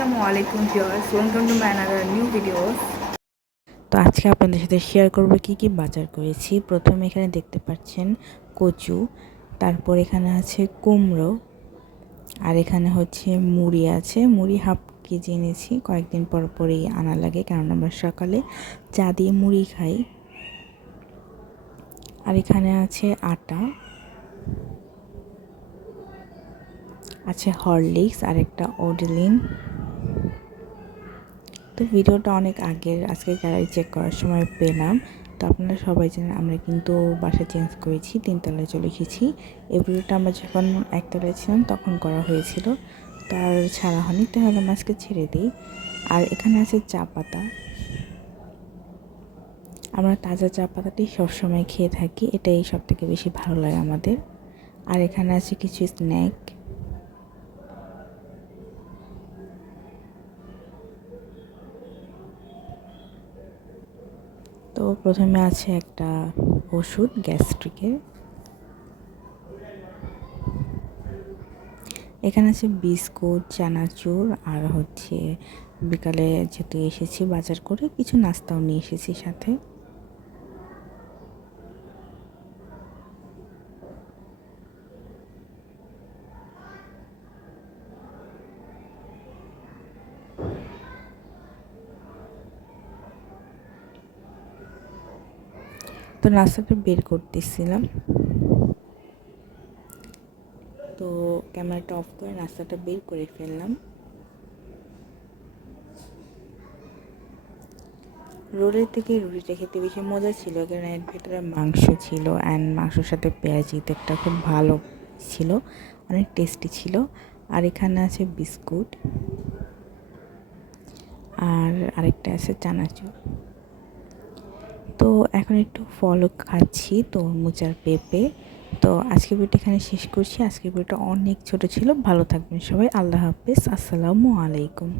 আসসালামু আলাইকুম viewers, welcome to my another new videos. তো আজকে আপনাদের সাথে শেয়ার করব কি কি বাজার করেছি। প্রথমে এখানে দেখতে পাচ্ছেন কচু, তারপর এখানে আছে কুমড়ো, আর এখানে হচ্ছে মুড়ি আছে। মুড়ি হাফ কেজি এনেছি, কয়েকদিন পর পরই আনা লাগে কারণ আমরা সকালে চা দিয়ে মুড়ি খাই। আর এখানে আছে আটা, আছে হরলিক্স আর একটা ওডেলিন। তো ভিডিওটা অনেক আগের, আজকে গ্যালারি চেক করার সময় পেলাম। তো আপনারা সবাই জানেন আমরা কিন্তু বাসা চেঞ্জ করেছি, 3 তলায় চলে এসেছি। এই ভিডিওটা আমরা যখন 1 তলায় ছিলাম তখন করা হয়েছিল, তো আর ছাড়া হয়নি, তাহলে আজকে ছেড়ে দিই। আর এখানে আছে চা পাতা, আমরা তাজা চা পাতাটি সবসময় খেয়ে থাকি, এটাই সব থেকে বেশি ভালো লাগে আমাদের। আর এখানে আছে কিছু স্ন্যাক। তো প্রথমে আছে একটা ওষুধ গ্যাস্ট্রিকের। এখানে আছে বিস্কুট, চানাচুর, আর হচ্ছে বিকালে যেহেতু এসেছি বাজার করে কিছু নাস্তাও নিয়ে এসেছি সাথে। তো নাস্তাটা বের করতেছিলাম, তো ক্যামেরাটা অফ করে নাস্তাটা বের করে ফেললাম। রোলের থেকে রুটিটা খেতে বেশি মজা ছিল কারণ এর ভেতরে মাংস ছিল, অ্যান্ড মাংসর সাথে পেঁয়াজ একটা খুব ভালো ছিল, অনেক টেস্টি ছিল। আর এখানে আছে বিস্কুট, আর আরেকটা আছে চানাচুর। তো এখন একটু ফলও খাচ্ছি, তরমুজ আর পেঁপে। তো আজকের ভিডিওটা এখানে শেষ করছি। আজকের ভিডিওটা অনেক ছোট ছিল। ভালো থাকবেন সবাই, আল্লাহ হাফেজ, আসসালামু আলাইকুম।